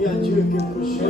Dis à Dieu quelque chose.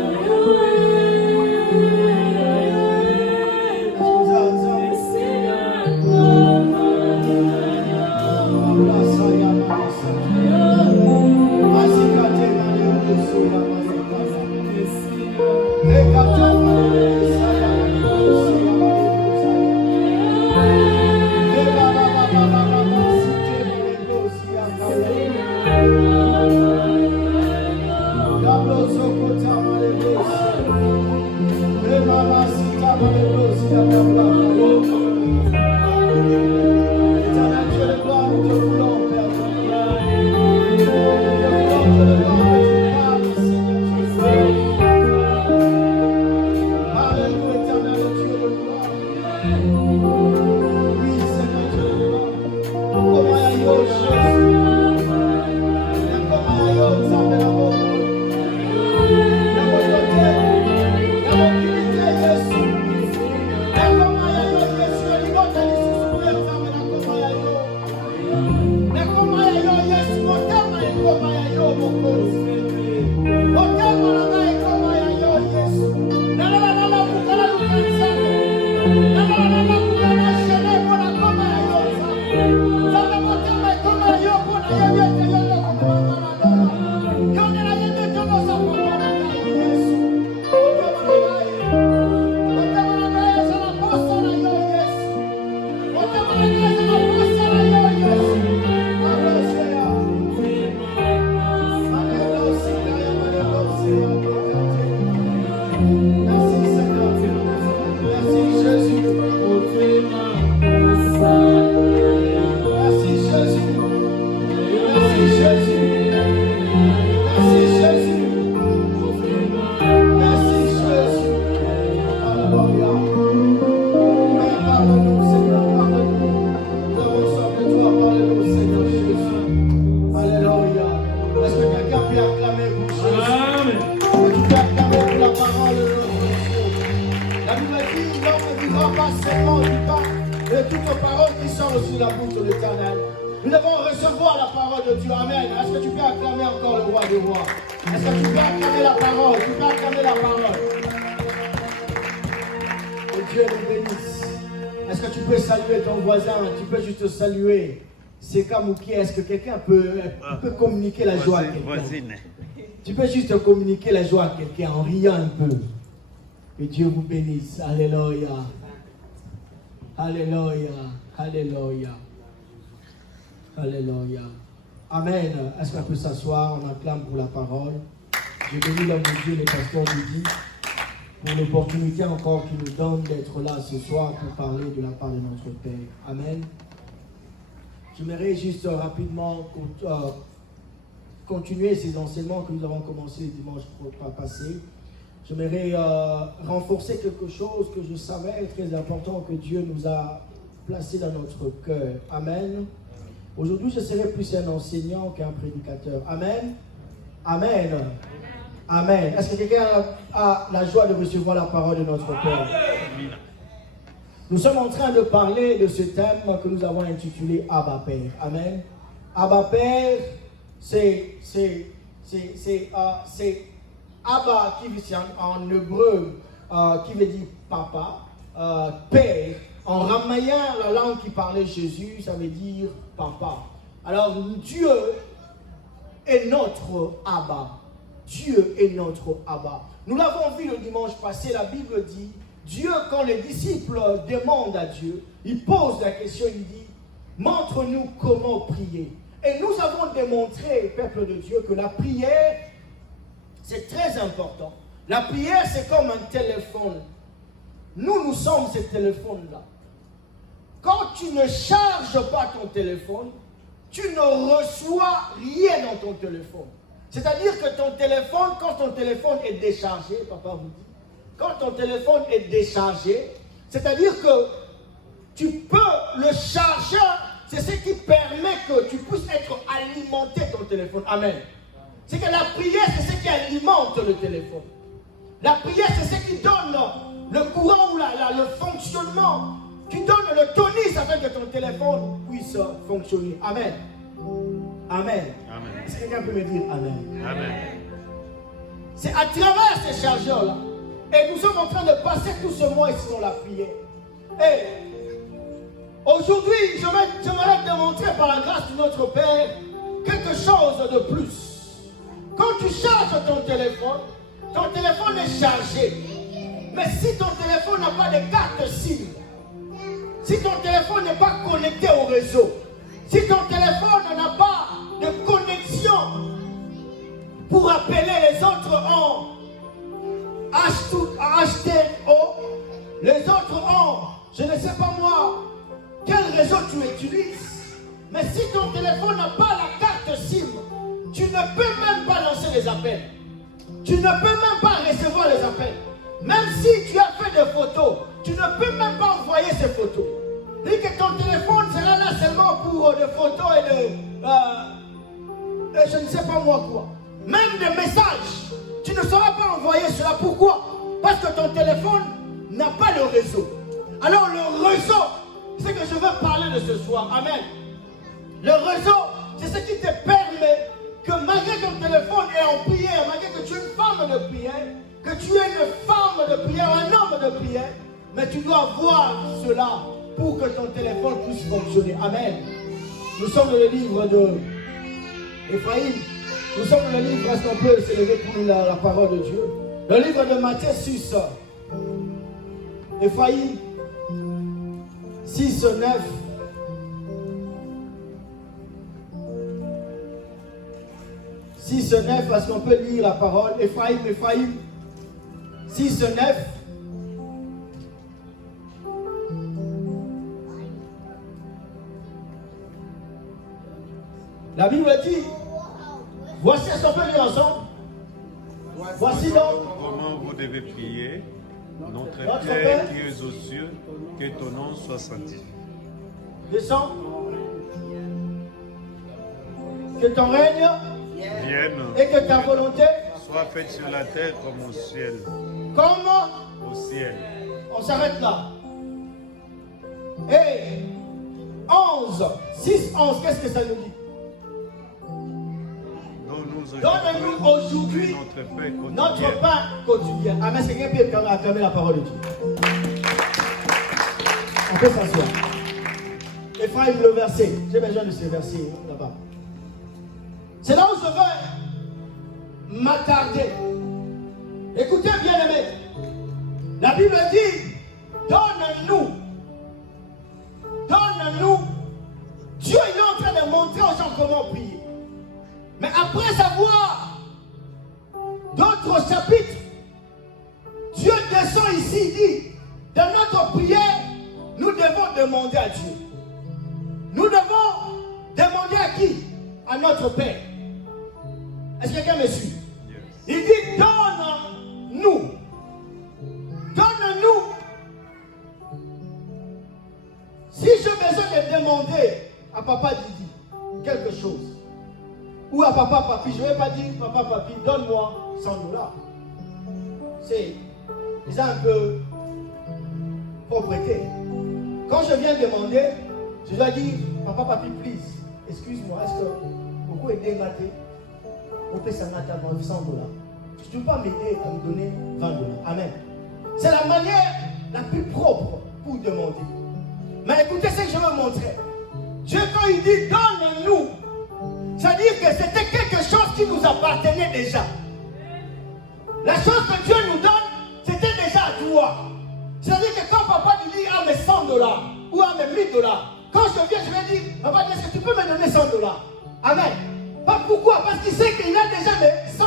Saluer. C'est comme qui est-ce que quelqu'un peut communiquer la joie à quelqu'un? Tu peux juste communiquer la joie à quelqu'un en riant un peu. Que Dieu vous bénisse. Alléluia. Alléluia. Alléluia. Alléluia. Amen. Est-ce qu'on peut s'asseoir? On acclame pour la parole. Je bénis l'homme de Dieu, le pasteur Didi, pour l'opportunité encore qu'il nous donne d'être là ce soir pour parler de la part de notre Père. Amen. J'aimerais juste rapidement continuer ces enseignements que nous avons commencé le dimanche passé. J'aimerais renforcer quelque chose que je savais très important que Dieu nous a placé dans notre cœur. Amen. Aujourd'hui, je serai plus un enseignant qu'un prédicateur. Amen. Amen. Amen. Est-ce que quelqu'un a la joie de recevoir la parole de notre Père? Nous sommes en train de parler de ce thème que nous avons intitulé Abba Père. Amen. Abba Père, c'est Abba qui veut dire en hébreu, qui veut dire papa, Père. En ramayan, la langue qui parlait Jésus, ça veut dire papa. Alors Dieu est notre Abba. Dieu est notre Abba. Nous l'avons vu le dimanche passé, la Bible dit, Dieu, quand les disciples demandent à Dieu, il pose la question, il dit, montre-nous comment prier. Et nous avons démontré, peuple de Dieu, que la prière, c'est très important. La prière, c'est comme un téléphone. Nous sommes ce téléphone-là. Quand tu ne charges pas ton téléphone, tu ne reçois rien dans ton téléphone. C'est-à-dire que ton téléphone, quand ton téléphone est déchargé, papa vous dit, quand ton téléphone est déchargé, c'est-à-dire que tu peux le charger, c'est ce qui permet que tu puisses être alimenté ton téléphone. Amen. C'est que la prière, c'est ce qui alimente le téléphone. La prière, c'est ce qui donne le courant ou le fonctionnement, qui donne le tonus afin que ton téléphone puisse fonctionner. Amen. Amen. Amen. Est-ce que quelqu'un peut me dire Amen? Amen. C'est à travers ces chargeurs-là. Et nous sommes en train de passer tout ce mois ici dans la prière. Et aujourd'hui, j'aimerais démontrer par la grâce de notre Père quelque chose de plus. Quand tu charges ton téléphone est chargé. Mais si ton téléphone n'a pas de carte SIM, si ton téléphone n'est pas connecté au réseau, si ton téléphone n'a pas de connexion pour appeler les autres en HTO, les autres en, je ne sais pas moi, quel réseau tu utilises. Mais si ton téléphone n'a pas la carte SIM, tu ne peux même pas lancer les appels. Tu ne peux même pas recevoir les appels. Même si tu as fait des photos, tu ne peux même pas envoyer ces photos. Dis que ton téléphone sera là seulement pour des photos et je ne sais pas moi quoi. Même des messages, tu ne sauras pas envoyer cela. Pourquoi? Parce que ton téléphone n'a pas le réseau. Alors le réseau, c'est ce que je veux parler de ce soir. Amen. Le réseau, c'est ce qui te permet que malgré que ton téléphone est en prière, malgré que tu es une femme de prière, que tu es une femme de prière, un homme de prière, mais tu dois voir cela pour que ton téléphone puisse fonctionner. Amen. Nous sommes dans le livre de Ephraïm. Nous sommes dans le livre, est-ce qu'on peut s'élever pour lire la parole de Dieu? Le livre de Matthieu 6. Ephraïm 6, 9. Parce qu'on peut lire la parole. Ephraïm 6, 9. La Bible dit, voici, est-ce qu'on peut lire ensemble? Voici donc comment vous devez prier. Notre Père qui es aux cieux, que ton nom soit sanctifié. Descends. Que ton règne vienne et que ta volonté soit faite sur la terre comme au ciel. Comme au ciel. On s'arrête là. Et 11, 6, 11, qu'est-ce que ça nous dit? Donne-nous aujourd'hui notre pain quotidien. Amen. C'est quelqu'un qui a acclamé la parole de Dieu. On peut s'asseoir. Ephraïm, le verset. J'ai besoin de ce verset là-bas. C'est là où je veux m'attarder. Écoutez bien aimé. La Bible dit, donne-nous. Dieu est en train de montrer aux gens comment prier. Mais après avoir d'autres chapitres, Dieu descend ici, dit, dans notre prière, nous devons demander à Dieu. Nous devons demander à qui? À notre Père. Est-ce que quelqu'un me suit? Yes. Il dit, donne-nous. Donne-nous. Si j'ai besoin de demander à papa Didi quelque chose, ou à papa papi, je ne vais pas dire papa papi, donne-moi $100. C'est un peu pauvreté. Quand je viens demander, je dois dire papa papi, please, excuse-moi, est-ce que pourquoi aider maté? On peut s'en attendre $100. Tu ne peux pas m'aider à me donner $20. Amen. C'est la manière la plus propre pour demander. Mais écoutez ce que je veux montrer. Dieu, quand il dit donne-nous, c'est-à-dire que c'était quelque chose qui nous appartenait déjà. La chose que Dieu nous donne, c'était déjà à toi. C'est-à-dire que quand papa lui dit ah mais $100 ou ah mais $1000, quand je viens, je vais dire papa, est-ce que tu peux me donner $100? Amen. Pas pourquoi? Parce qu'il sait qu'il a déjà les $100.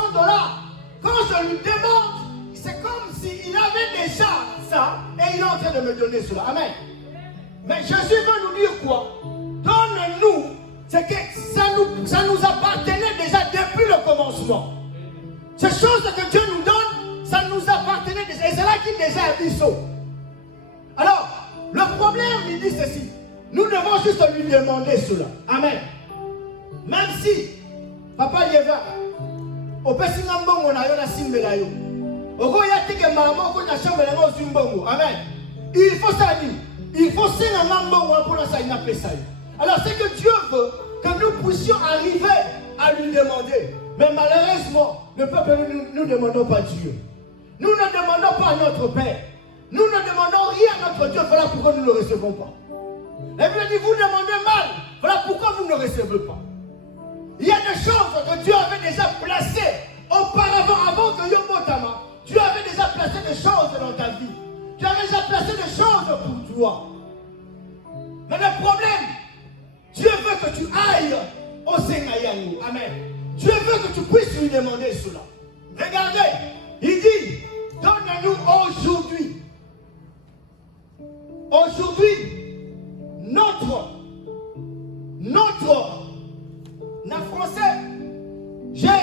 Quand je lui demande, c'est comme s'il avait déjà ça et il est en train de me donner cela. Amen. Mais Jésus veut nous dire quoi? Donne-nous. C'est que ça nous appartenait déjà depuis le commencement. Ces choses que Dieu nous donne, ça nous appartenait déjà. Et c'est là qu'il déjà a dit ça. Alors, le problème, il dit ceci. Nous devons juste lui demander cela. Amen. Même si, papa Yeva, au Pessinambongo na yo na simbelayo. Oko yatike maman ko na chambre na simbongo. Amen. Il faut ça dire. Il faut se na mbongo pour ça il. Alors c'est que Dieu veut que nous puissions arriver à lui demander. Mais malheureusement, le peuple, nous ne demandons pas Dieu. Nous ne demandons pas à notre Père. Nous ne demandons rien à notre Dieu. Voilà pourquoi nous ne le recevons pas. La Bible dit, vous demandez mal. Voilà pourquoi vous ne le recevez pas. Il y a des choses que Dieu avait déjà placées auparavant, avant que Yomotama. Dieu avait déjà placé des choses dans ta vie. Dieu avait déjà placé des choses pour toi. Mais le problème, Dieu veut que tu ailles au Seigneur. Amen. Dieu veut que tu puisses lui demander cela. Regardez, il dit, donne-nous aujourd'hui. Aujourd'hui, notre, en français, j'ai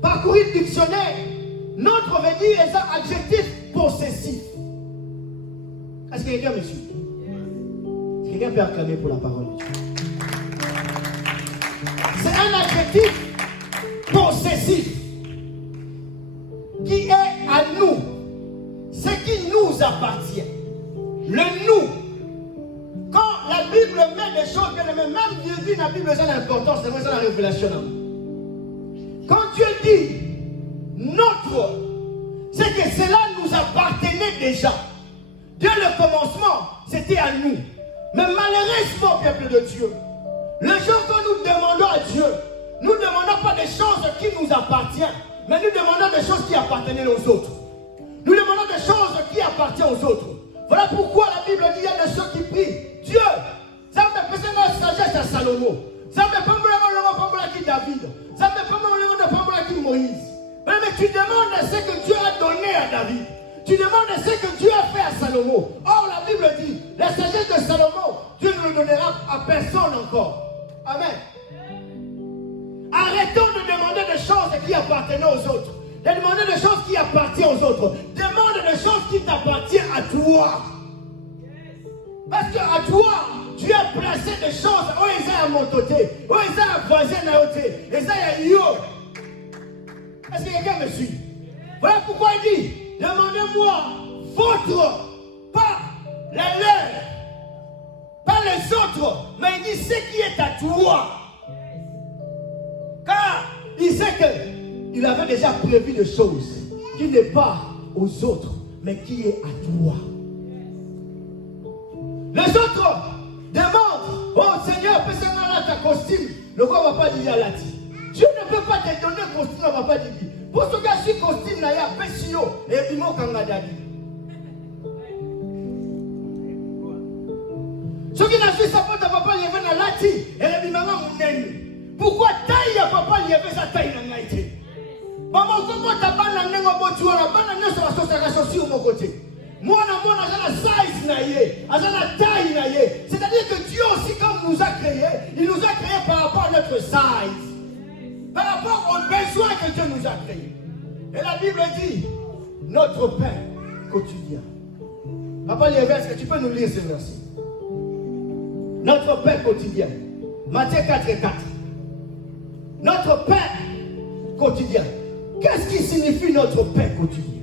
parcouru le dictionnaire. Notre veut dire un adjectif possessif. Est-ce que quelqu'un me suit? Est-ce que quelqu'un peut acclamer pour la parole de Dieu? C'est un adjectif possessif qui est à nous, ce qui nous appartient. Le nous. Quand la Bible met des choses, même Dieu dit la Bible, c'est l'importance, c'est la révélation. Quand Dieu dit notre, c'est que cela nous appartenait déjà. Dès le commencement, c'était à nous. Mais malheureusement, peuple de Dieu, le jour que nous demandons à Dieu, nous ne demandons pas des choses qui nous appartiennent, mais nous demandons des choses qui appartenaient aux autres. Nous demandons des choses qui appartiennent aux autres. Voilà pourquoi la Bible dit qu'il y a des ceux qui prient. Dieu, ça me fait la sagesse à Salomon. Ça me fait pas David. Ça me fait pas Moïse. Mais tu demandes ce que Dieu a donné à David. Tu demandes ce que Dieu a fait à Salomon. Or, la Bible dit, la sagesse de Salomon, Dieu ne le donnera à personne encore. Amen. Arrêtons de demander des choses qui appartiennent aux autres. De demander des choses qui appartiennent aux autres. Demande des choses qui t'appartiennent à toi. Parce qu'à toi, tu as placé des choses. Oh, ils ont à mon côté. Oh, ils ont à voisin à côté. Ils ont à yo. Est-ce que quelqu'un me suit? Voilà pourquoi il dit, demandez-moi votre, pas la leur, pas les autres, mais il dit ce qui est à toi. Car il sait qu'il avait déjà prévu des choses qui n'est pas aux autres, mais qui est à toi. Les autres demandent, oh Seigneur, fais-moi ta costume. Le roi ne va pas dire à la tige. Dieu ne peut pas te donner costume, ne va pas dire. Pour ce gars, si costume n'a pas pesio et puis mon kangadadi. Ce qui n'a pas sa porte à papa, il y avait la lati et le bimama mon. Pourquoi taille à papa, il y avait sa taille dans l'aïté? Maman, comment t'as pas la nengo botua, la banane sur la société au mon côté? Moi, on a la size naïe, on a la taille naïe. C'est-à-dire que Dieu aussi, comme nous a créé, il nous a créé par rapport à notre size. Par rapport aux besoins que Dieu nous a créés. Et la Bible dit, notre pain quotidien. Papa, est-ce que tu peux nous lire ce verset? Notre pain quotidien. Matthieu 4:4. Notre pain quotidien. Qu'est-ce qui signifie notre pain quotidien?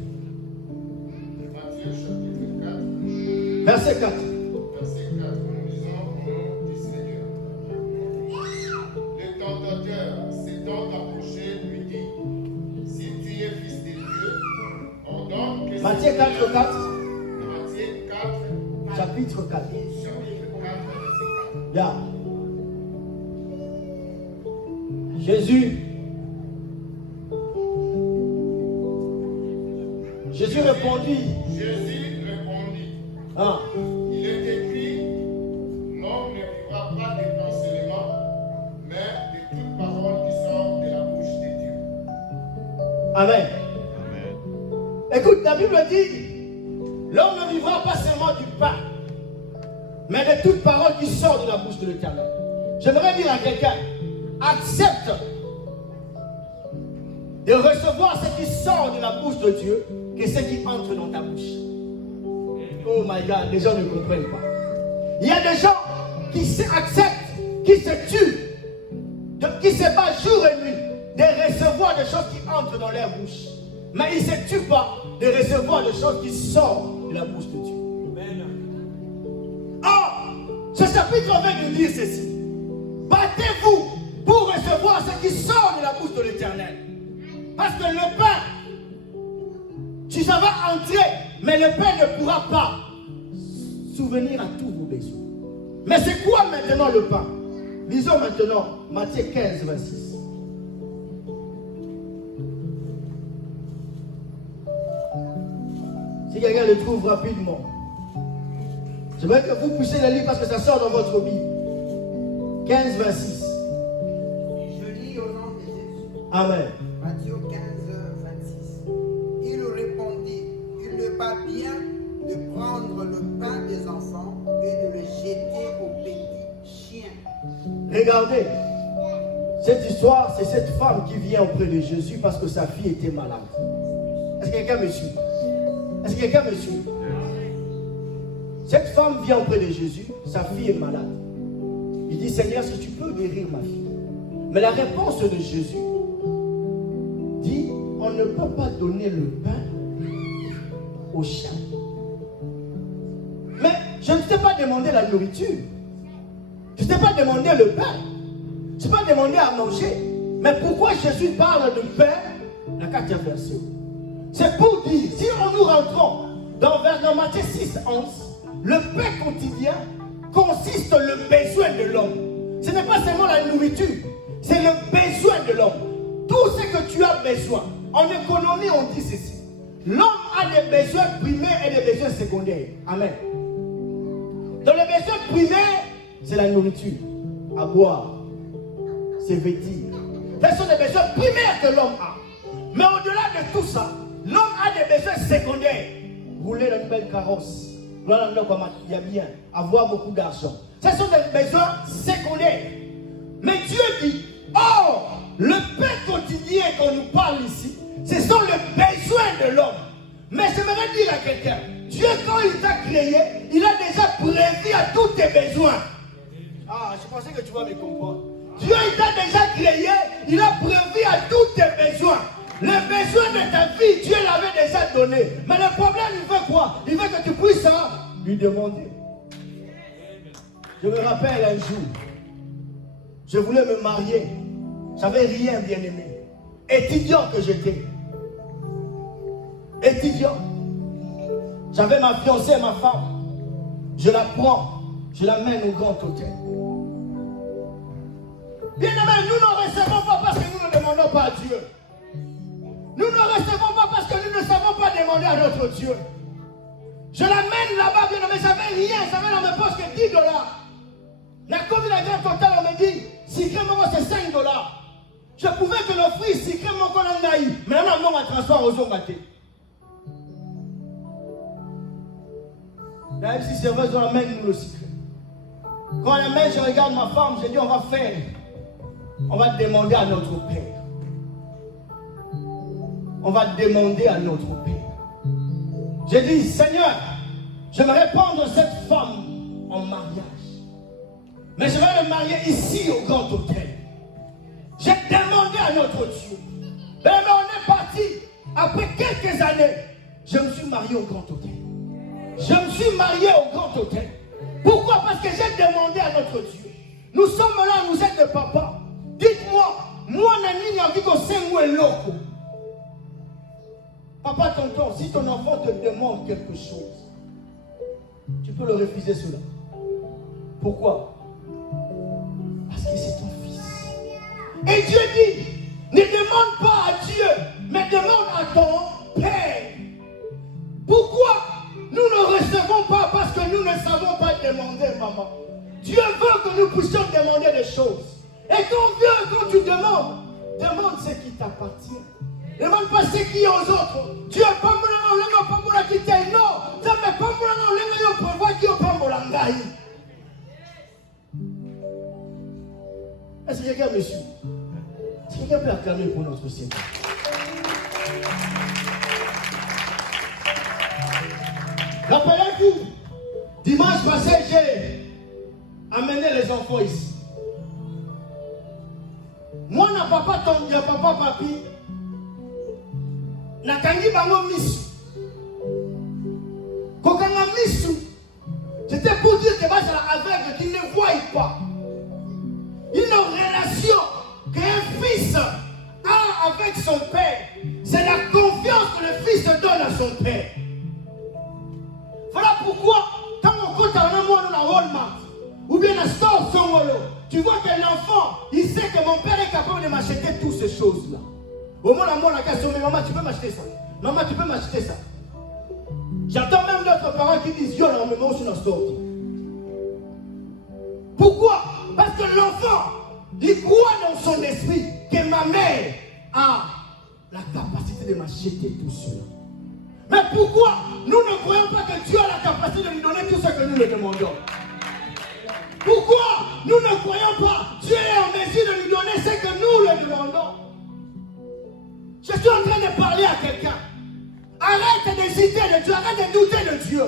Matthieu chapitre 4. Verset 4. Verset 4. Nous lisons au nom du Seigneur. Le tentateur s'étant approché lui dit, si tu es fils de Dieu, ordonne que... Matthieu 4:4. Matthieu 4. Chapitre 4. Chapitre 4, verset 4. Là. Jésus répondit. Ah. Il est écrit, l'homme ne vivra pas de pain seulement, mais de toute parole qui sort de la bouche de Dieu. Amen. Amen. Écoute, la Bible dit, l'homme ne vivra pas seulement du pain, mais de toute parole qui sort de la bouche de l'Éternel. J'aimerais dire à quelqu'un, accepte de recevoir ce qui sort de la bouche de Dieu que ce qui entre dans ta bouche. Oh my God, les gens ne comprennent pas. Il y a des gens qui acceptent, qui se tuent, qui se battent jour et nuit de recevoir des choses qui entrent dans leur bouche. Mais ils ne se tuent pas de recevoir des choses qui sortent de la bouche de Dieu. Or, ce chapitre va nous dire ceci. Battez-vous pour recevoir ce qui sort de la bouche de l'Éternel. Parce que le pain, ça va entrer, mais le pain ne pourra pas souvenir à tous vos besoins. Mais c'est quoi maintenant le pain? Lisons maintenant Matthieu 15, 26. Si quelqu'un le trouve rapidement. J'aimerais que vous puissiez le lire parce que ça sort dans votre Bible. 15, 26. Je lis au nom de Jésus. Amen. Matthieu 15, 26. Il répondit, il n'est pas bien de prendre le pain des enfants et de le jeter aux petits chiens. Regardez, cette histoire, c'est cette femme qui vient auprès de Jésus parce que sa fille était malade. Est-ce que quelqu'un me suit? Est-ce que quelqu'un me suit? Cette femme vient auprès de Jésus, sa fille est malade. Il dit, Seigneur, si tu peux guérir ma fille. Mais la réponse de Jésus dit, on ne peut pas donner le pain aux chiens. Mais je ne t'ai pas demandé la nourriture. Je ne t'ai pas demandé le pain. Je ne t'ai pas demandé à manger. Mais pourquoi Jésus parle de pain? La 4e verset. C'est pour dire, si nous rentrons dans Matthieu 6, 11, le pain quotidien consiste dans le besoin de l'homme. Ce n'est pas seulement la nourriture, c'est le besoin de l'homme. Tout ce que tu as besoin. En économie, on dit ceci. L'homme a des besoins primaires et des besoins secondaires. Amen. Dans les besoins primaires, c'est la nourriture, à boire, se vêtir. Ce sont des besoins primaires que l'homme a. Mais au-delà de tout ça, l'homme a des besoins secondaires. Rouler dans une belle carrosse, il y a bien, avoir beaucoup d'argent. Ce sont des besoins secondaires. Mais Dieu dit, oh, le pain quotidien qu'on nous parle ici, ce sont les besoins de l'homme. Mais j'aimerais dire à quelqu'un, Dieu, quand il t'a créé, il a déjà prévu à tous tes besoins. Ah, je pensais que tu vas me comprendre. Dieu, il t'a déjà créé, il a prévu à tous tes besoins. Les besoins de ta vie, Dieu l'avait déjà donné. Mais le problème, il veut quoi? Il veut que tu puisses lui demander. Je me rappelle un jour, je voulais me marier. J'avais rien, bien aimé. Étudiant que j'étais. Étudiant. J'avais ma fiancée, ma femme. Je la prends, je la mène au grand hôtel. Bien aimé, nous ne recevons pas parce que nous ne demandons pas à Dieu. Nous ne recevons pas parce que nous ne savons pas demander à notre Dieu. Je l'amène là-bas, bien aimé, j'avais rien, j'avais dans mes poches que 10 $. La commune la grande totale, on me dit, si moi c'est 5 $. Je pouvais te l'offrir si mon qu'on a naï. Mais là, non, on transforme aux hommes. Là, si serveuse, on amène nous le secret. Quand on amène, je regarde ma femme, je dis, on va faire. On va demander à notre Père. On va demander à notre Père. J'ai dit, Seigneur, j'aimerais prendre cette femme en mariage. Mais je vais le marier ici au grand hôtel. J'ai demandé à notre Dieu. Mais on est parti. Après quelques années, je me suis marié au grand hôtel. Je me suis marié au grand hôtel. Pourquoi? Parce que j'ai demandé à notre Dieu. Nous sommes là, vous êtes de papa. Dites-moi, moi, Nani, n'a vu qu'on sait où est loco. Papa, tonton, si ton enfant te demande quelque chose, tu peux le refuser cela. Pourquoi? Parce que c'est ton fils. Et Dieu dit, ne demande pas à Dieu, mais demande à ton Père. Pourquoi nous ne recevons pas? Parce que nous ne savons pas demander, maman. Dieu veut que nous puissions demander des choses. Et quand tu demandes, demande ce qui t'appartient. Ne demande pas ce qui est aux autres. Dieu n'est pas mon qui t'aime. Non, Dieu n'est pas mon qui est pas mon. Est-ce que quelqu'un me suit? Est-ce que quelqu'un peut acclamer pour notre Seigneur? Rappelez-vous, dimanche passé, j'ai amené les enfants ici. Moi, n'a papa papi. Nakangi bango misu. Kokanga misu. C'était pour dire que c'est l'aveugle qui ne voit pas. Une relation qu'un fils se donne à son père. Voilà pourquoi, quand on compte à un monde dans Walmart, ou bien à Store Songolo, tu vois que l'enfant, il sait que mon père est capable de m'acheter toutes ces choses-là. Au moins, la question, mais maman, tu peux m'acheter ça. Maman, tu peux m'acheter ça. J'entends même d'autres parents qui disent, yo, non, mais moi, je suis dans Store. Pourquoi? Parce que l'enfant, il croit dans son esprit que ma mère a la capacité de m'acheter tout cela. Mais pourquoi nous ne croyons pas que Dieu a la capacité de nous donner tout ce que nous lui demandons? Pourquoi nous ne croyons pas que Dieu est en mesure de nous donner ce que nous lui demandons? Je suis en train de parler à quelqu'un. Arrête d'hésiter de Dieu, arrête de douter de Dieu.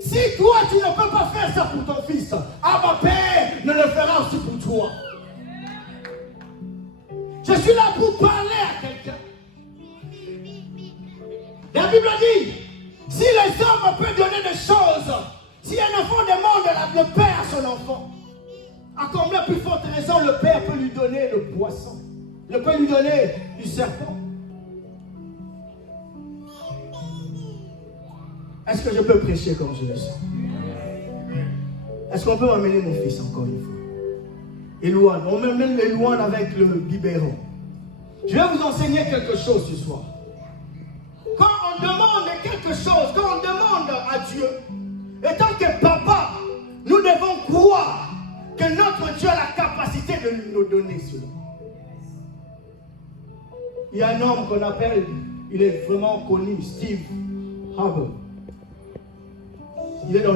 Si toi tu ne peux pas faire ça pour ton fils, Abba Père ne le fera aussi pour toi. Je suis là pour parler à quelqu'un. La Bible dit, si les hommes peuvent donner des choses, si un enfant demande le père à son enfant, à combien plus forte raison le père peut lui donner le poisson, il peut lui donner du serpent. Est-ce que je peux prêcher comme je le sens? Est-ce qu'on peut amener mon fils encore une fois? Éloigne, on m'amène l'éloigne avec le biberon. Je vais vous enseigner quelque chose ce soir. Quand on demande quelque chose, quand on demande à Dieu, étant que papa, nous devons croire que notre Dieu a la capacité de nous donner cela. Il y a un homme qu'on appelle, il est vraiment connu, Steve Harvey. Il est dans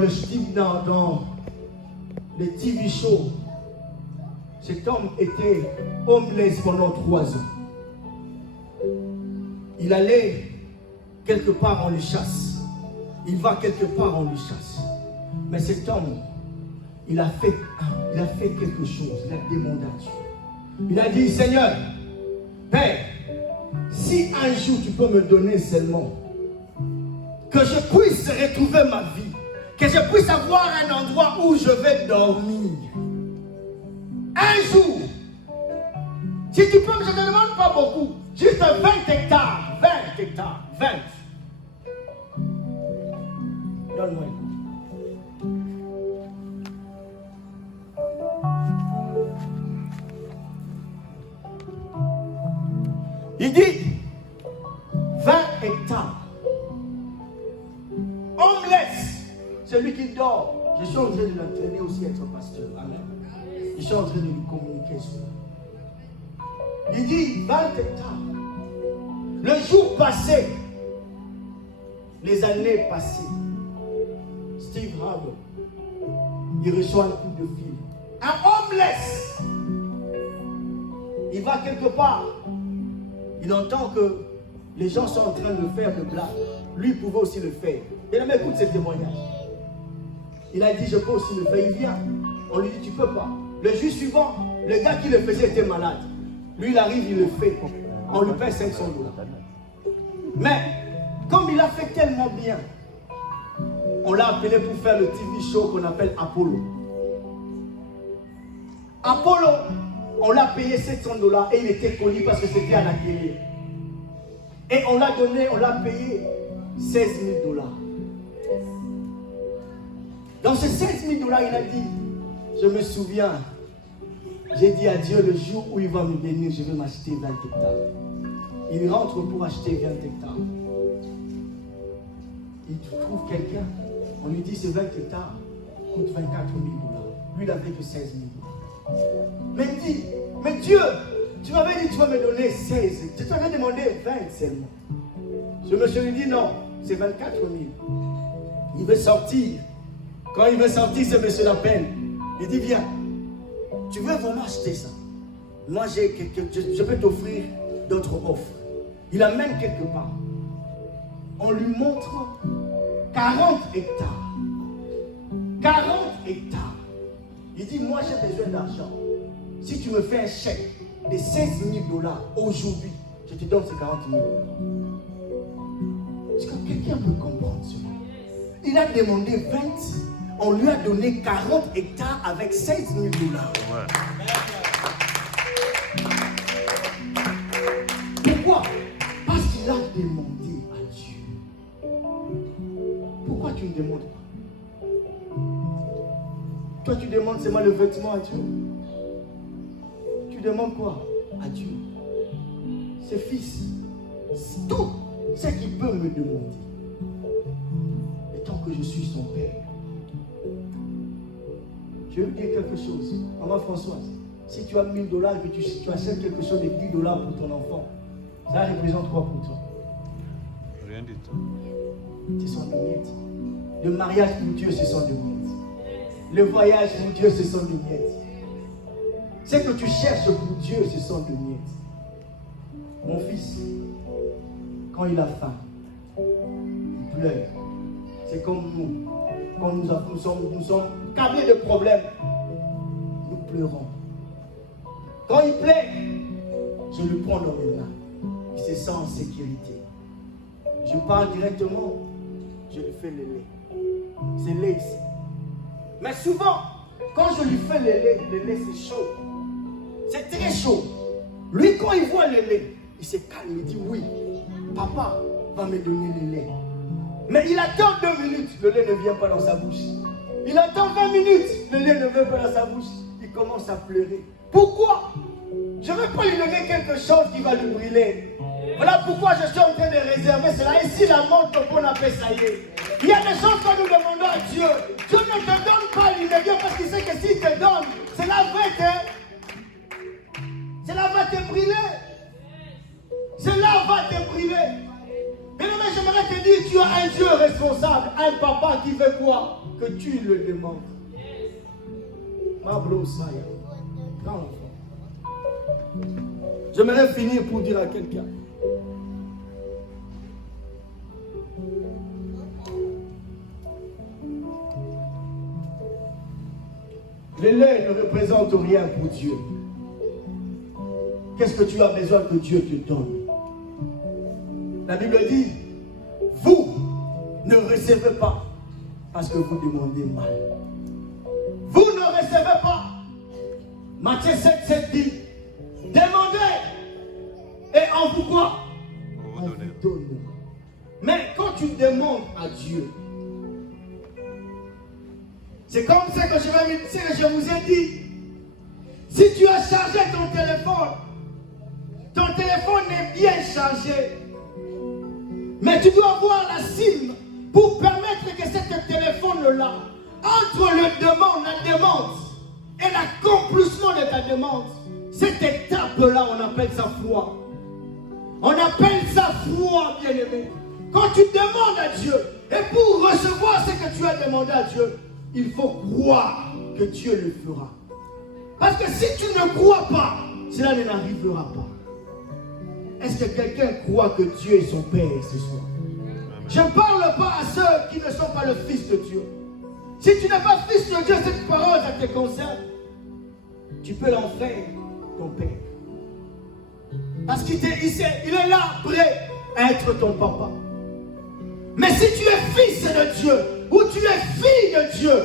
les TV shows. Cet homme était homeless pendant 3 ans. Il allait quelque part, on le chasse. Il va quelque part, on le chasse. Mais cet homme, il a fait quelque chose. Il a demandé à Dieu. Il a dit, Seigneur, Père, si un jour tu peux me donner seulement que je puisse retrouver ma vie, que je puisse avoir un endroit où je vais dormir. Un jour, si tu peux, je ne te demande pas beaucoup, juste 20 hectares, 20 hectares, 20. Donne-moi. Il dit 20 hectares. Homeless, celui qui dort. Je suis en train de l'entraîner aussi à être pasteur. Amen. Je suis en train de lui communiquer cela. Il dit 20 hectares. Le jour passé, les années passées, Steve Harvey, il reçoit un coup de fil. Un homeless. Il va quelque part. Il entend que les gens sont en train de faire de blagues. Lui pouvait aussi le faire. Et là, écoute ce témoignage. Il a dit, je peux aussi le faire. Il vient. On lui dit, tu peux pas. Le jour suivant, le gars qui le faisait était malade. Lui, il arrive, il le fait. On lui paie $500. Mais, comme il a fait tellement bien, on l'a appelé pour faire le TV show qu'on appelle Apollo. Apollo, on l'a payé $700 et il était connu parce que c'était à la télé. Et on l'a payé $16 000. Dans ces $16 000, il a dit, je me souviens, j'ai dit à Dieu, le jour où il va me bénir, je vais m'acheter 20 hectares. Il rentre pour acheter 20 hectares. Il trouve quelqu'un, on lui dit, ces 20 hectares coûtent $24 000. Lui, il n'avait que $16 000. Mais il dit, mais Dieu, tu m'avais dit, tu vas me donner 16. Je t'avais demandé 20 seulement. Ce monsieur lui dit, non, c'est 24 000. Il veut sortir. Quand il veut sortir, ce monsieur l'appelle. Il dit, viens, tu veux vraiment acheter ça? Moi, je peux t'offrir d'autres offres. Il amène quelque part. On lui montre 40 hectares. 40 hectares. Il dit, moi, j'ai besoin d'argent. Si tu me fais un chèque de $16 000 aujourd'hui, je te donne ces 40 000 $. Est-ce que quelqu'un peut comprendre cela? Il a demandé 20, on lui a donné 40 hectares avec $16 000. Ouais. Pourquoi? Parce qu'il a demandé à Dieu. Pourquoi tu ne demandes pas? Toi, tu demandes seulement le vêtement à Dieu. Tu demandes quoi à Dieu? Ses fils, tout ce qu'il peut me demander. Et tant que je suis son Père, je vais vous dire quelque chose. Maman Françoise, si tu as $1000 et que tu achètes quelque chose de $10 pour ton enfant, ça représente quoi pour toi? Rien du tout. Ce sont des miettes. Le mariage pour Dieu, ce sont des miettes. Le voyage pour Dieu, ce sont des miettes. Ce que tu cherches pour Dieu, ce sont des miettes. Mon fils, quand il a faim, il pleure. C'est comme nous. Quand nous sommes câblés de problèmes, nous pleurons. Quand il plaît, je le prends dans mes mains. Il se sent en sécurité. Je parle directement, je lui fais le lait. C'est lait ici. Mais souvent, quand je lui fais le lait c'est chaud. C'est très chaud. Lui, quand il voit le lait, il se calme, il dit oui, papa va me donner le lait. Mais il attend 2 minutes, le lait ne vient pas dans sa bouche. Il attend 20 minutes, le lait ne vient pas dans sa bouche. Il commence à pleurer. Pourquoi? Je ne vais pas lui donner quelque chose qui va le brûler. Voilà pourquoi je suis en train de réserver cela. Ici, la montre qu'on appelle ça y est. Il y a des choses que nous demandons à Dieu. Dieu ne te donne pas l'immédiat parce qu'il sait que s'il te donne, cela va te brûler. Cela va te brûler. Mais j'aimerais te dire, tu as un Dieu responsable, un papa qui veut quoi? Que tu le demandes. Ma blousaya. Prends l'enfant. J'aimerais finir pour dire à quelqu'un. Le lait ne représente rien pour Dieu. Qu'est-ce que tu as besoin que Dieu te donne? La Bible dit, vous ne recevez pas parce que vous demandez mal. Vous ne recevez pas. Matthieu 7 dit, demandez et on vous quoi? On vous donne. Mais quand tu demandes à Dieu, c'est comme ça que je vous ai dit. Si tu as chargé ton téléphone est bien chargé. Mais tu dois voir la cible pour permettre que ce téléphone-là, entre la demande et l'accomplissement de ta demande, cette étape-là, on appelle ça foi. On appelle ça foi, bien-aimé. Quand tu demandes à Dieu, et pour recevoir ce que tu as demandé à Dieu, il faut croire que Dieu le fera. Parce que si tu ne crois pas, cela n'arrivera pas. Est-ce que quelqu'un croit que Dieu est son Père ce soir? Je ne parle pas à ceux qui ne sont pas le Fils de Dieu. Si tu n'es pas Fils de Dieu, cette parole, ça te concerne. Tu peux l'en faire ton Père. Parce qu'il est là, prêt à être ton papa. Mais si tu es Fils de Dieu, ou tu es fille de Dieu,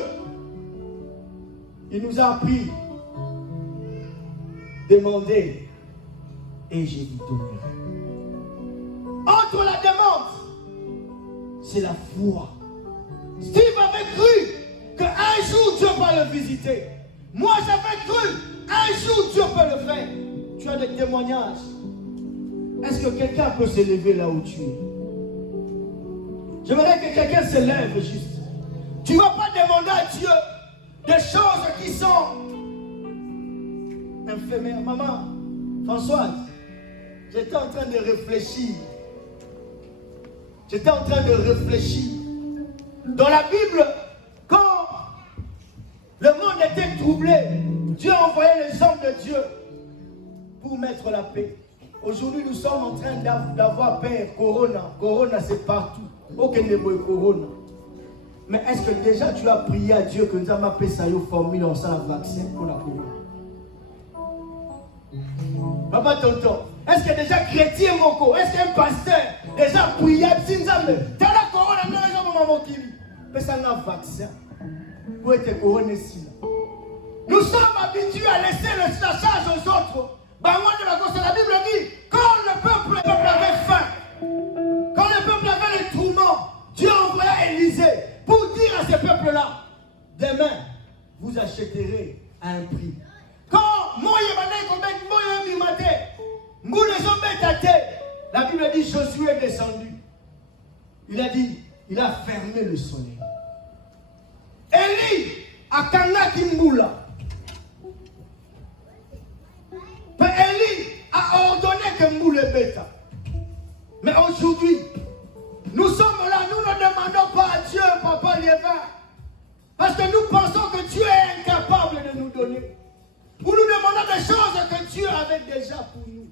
il nous a appris, demandez et je vous donnerai. Entre la demande, c'est la foi. Steve avait cru qu'un jour Dieu va le visiter. Moi j'avais cru un jour Dieu peut le faire. Tu as des témoignages. Est-ce que quelqu'un peut se lever là où tu es? J'aimerais que quelqu'un se lève juste. Tu ne vas pas demander à Dieu des choses qui sont éphémères. Maman, Françoise, j'étais en train de réfléchir. Dans la Bible, quand le monde était troublé, Dieu a envoyé les hommes de Dieu pour mettre la paix. Aujourd'hui, nous sommes en train d'avoir peur. Corona, c'est partout. Aucun ne voit Corona. Mais est-ce que déjà tu as prié à Dieu que nous avons appelé ça une formule en un vaccin pour la Corona? Papa tonton, est-ce que déjà chrétien moko, est-ce qu'un pasteur déjà prié à Dieu t'as la Corona, non, les gens m'ont dit, mais ça n'a pas vaccin pour être Corona ici. Nous sommes habitués à laisser la charge aux autres. La Bible dit, quand le peuple avait faim, quand le peuple avait t'achèterai à un prix. Quand la Bible dit Josué est descendu. Il a dit, il a fermé le soleil. Élie a kanaki mboula. Élie a ordonné que mboule bêta. Mais aujourd'hui, nous sommes là, nous ne demandons pas à Dieu, Papa Liévin, parce que nous pensons que Dieu est incapable de nous donner. Ou nous demandons des choses que Dieu avait déjà pour nous.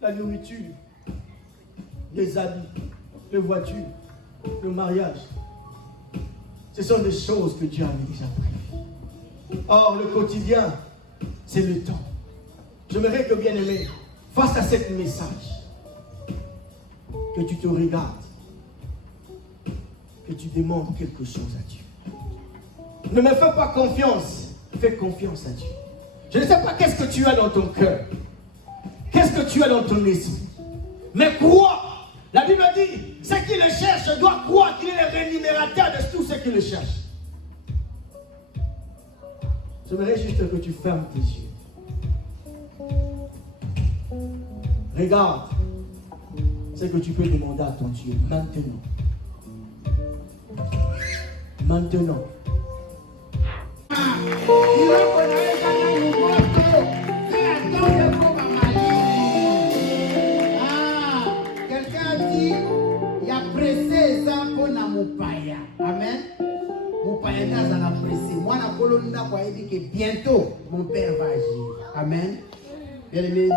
La nourriture, les habits, les voitures, le mariage. Ce sont des choses que Dieu avait déjà prévues. Or, le quotidien, c'est le temps. J'aimerais que, bien-aimé, face à ce message, que tu te regardes, que tu demandes quelque chose à Dieu. Ne me fais pas confiance, fais confiance à Dieu. Je ne sais pas qu'est-ce que tu as dans ton cœur, qu'est-ce que tu as dans ton esprit, mais crois. La Bible dit, ceux qui le cherchent doivent croire qu'il est le rémunérateur de tous ceux qui le cherchent. J'aimerais juste que tu fermes tes yeux. Regarde ce que tu peux demander à ton Dieu maintenant. Maintenant. Quelqu'un a dit, il y a pressé ça pour na mupaya. Amen. Mupaya n'a pas pressé. Moi, la colonne n'a pas dit que bientôt mon père va agir. Amen. Bien aimé.